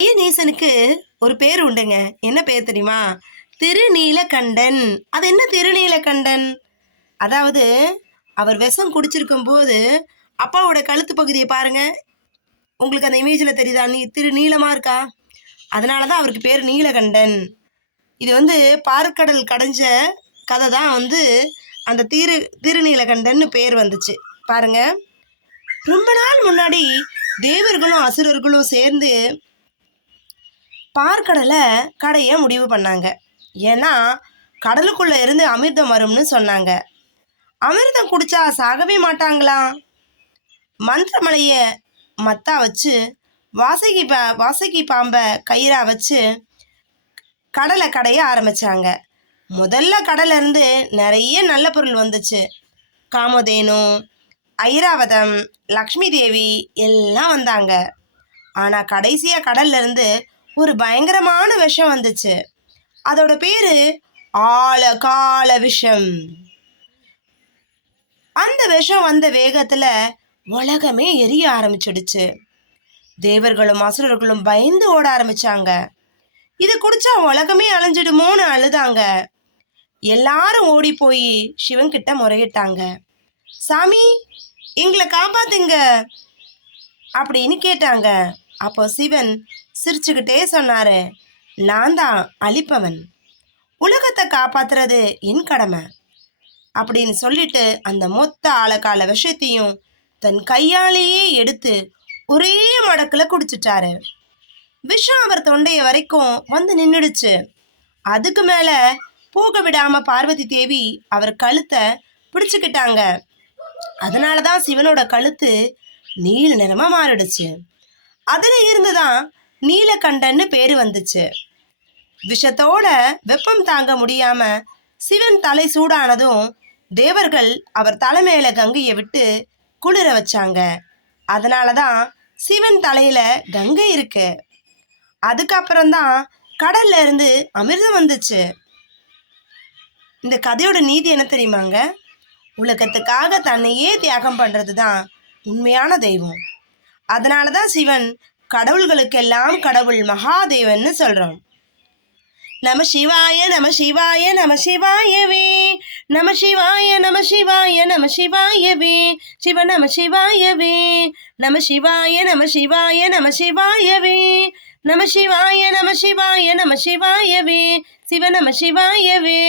நேசனுக்கு ஒரு பேர் உண்டுங்க. என்ன பேர் தெரியுமா? திருநீலகண்டன். அது என்ன திருநீலகண்டன்? அதாவது அவர் விஷம் குடிச்சிருக்கும் போது அப்பாவோட கழுத்து பகுதியை பாருங்க. உங்களுக்கு அந்த இமேஜில் தெரியுதா? திருநீளமா இருக்கா? அதனால தான் அவருக்கு பேர் நீலகண்டன். இது பார்க்கடல் கடைஞ்ச கதை தான் அந்த திருநீலகண்டன் பேர் வந்துச்சு பாருங்க. ரொம்ப நாள் முன்னாடி தேவர்களும் அசுரர்களும் சேர்ந்து பார்க்கடலை கடைய முடிவு பண்ணாங்க. ஏன்னா கடலுக்குள்ள இருந்து அமிர்தம் வரும்னு சொன்னாங்க. அமிர்தம் குடிச்சா சாகவே மாட்டாங்களாம். மந்திரமலைய மத்தா வச்சு வாசகி பாம்பை கயிறா வச்சு கடலை கடைய ஆரம்பிச்சாங்க. முதல்ல கடல்ல இருந்து நிறைய நல்ல பொருள் வந்துச்சு. காமதேனு, ஐராவதம், லக்ஷ்மி தேவி எல்லாம் வந்தாங்க. ஆனா கடைசியா கடல்ல இருந்து ஒரு பயங்கரமான விஷம் வந்துச்சு. அதோட பேரு ஆழகால விஷம். அந்த விஷம் வந்த வேகத்துல உலகமே எரிய ஆரம்பிச்சிடுச்சு. தேவர்களும் அசுரர்களும் பயந்து ஓட ஆரம்பிச்சாங்க. இது குடிச்சா உலகமே அழிஞ்சிடுமோன்னு அழுதாங்க. எல்லாரும் ஓடி போய் சிவன் கிட்ட முறையிட்டாங்க. சாமி, எங்களை காப்பாத்துங்க அப்படின்னு கேட்டாங்க. அப்போ சிவன் சிரிச்சுக்கிட்டே சொன்னாரு, நான் தான் அழிப்பவன், உலகத்தை காப்பாத்துறது என் கடமை அப்படின்னு சொல்லிட்டு அந்த மொத்த ஆழகால விஷயத்தையும் தன் கையாலேயே எடுத்து ஒரே மடக்குல குடிச்சிட்டாரு. விஷம் அவர் தொண்டைய வரைக்கும் வந்து நின்றுடுச்சு. அதுக்கு மேல போக விடாம பார்வதி தேவி அவர் கழுத்தை பிடிச்சுக்கிட்டாங்க. அதனாலதான் சிவனோட கழுத்து நீல நிறமா மாறிடுச்சு. அதுல இருந்துதான் நீலகண்டன்னு பேரு வந்துச்சு. விஷத்தோட வெப்பம் தாங்க முடியாம சிவன் தலை சூடானதும் தேவர்கள் அவர் தலைமையில கங்கையை விட்டு குளிர வச்சாங்க. அதனாலதான் சிவன் தலையில கங்கை இருக்கு. அதுக்கப்புறம்தான் கடல்ல இருந்து அமிர்தம் வந்துச்சு. இந்த கதையோட நீதி என்ன தெரியுமாங்க? உலகத்துக்காக தன்னையே தியாகம் பண்றது தான் உண்மையான தெய்வம். அதனாலதான் சிவன் கடவுள்களுக்கெல்லாம் கடவுள் மகாதேவன்னு சொல்றோம். நம சிவாய நம சிவாய நம சிவாயவே, நம சிவாய நம சிவாய நம சிவாயவே, சிவ நம சிவாயவே, நம சிவாய நம சிவாய நம சிவாயவே, நம சிவாய நம சிவாய நம சிவாயவே, சிவ நம சிவாயவே.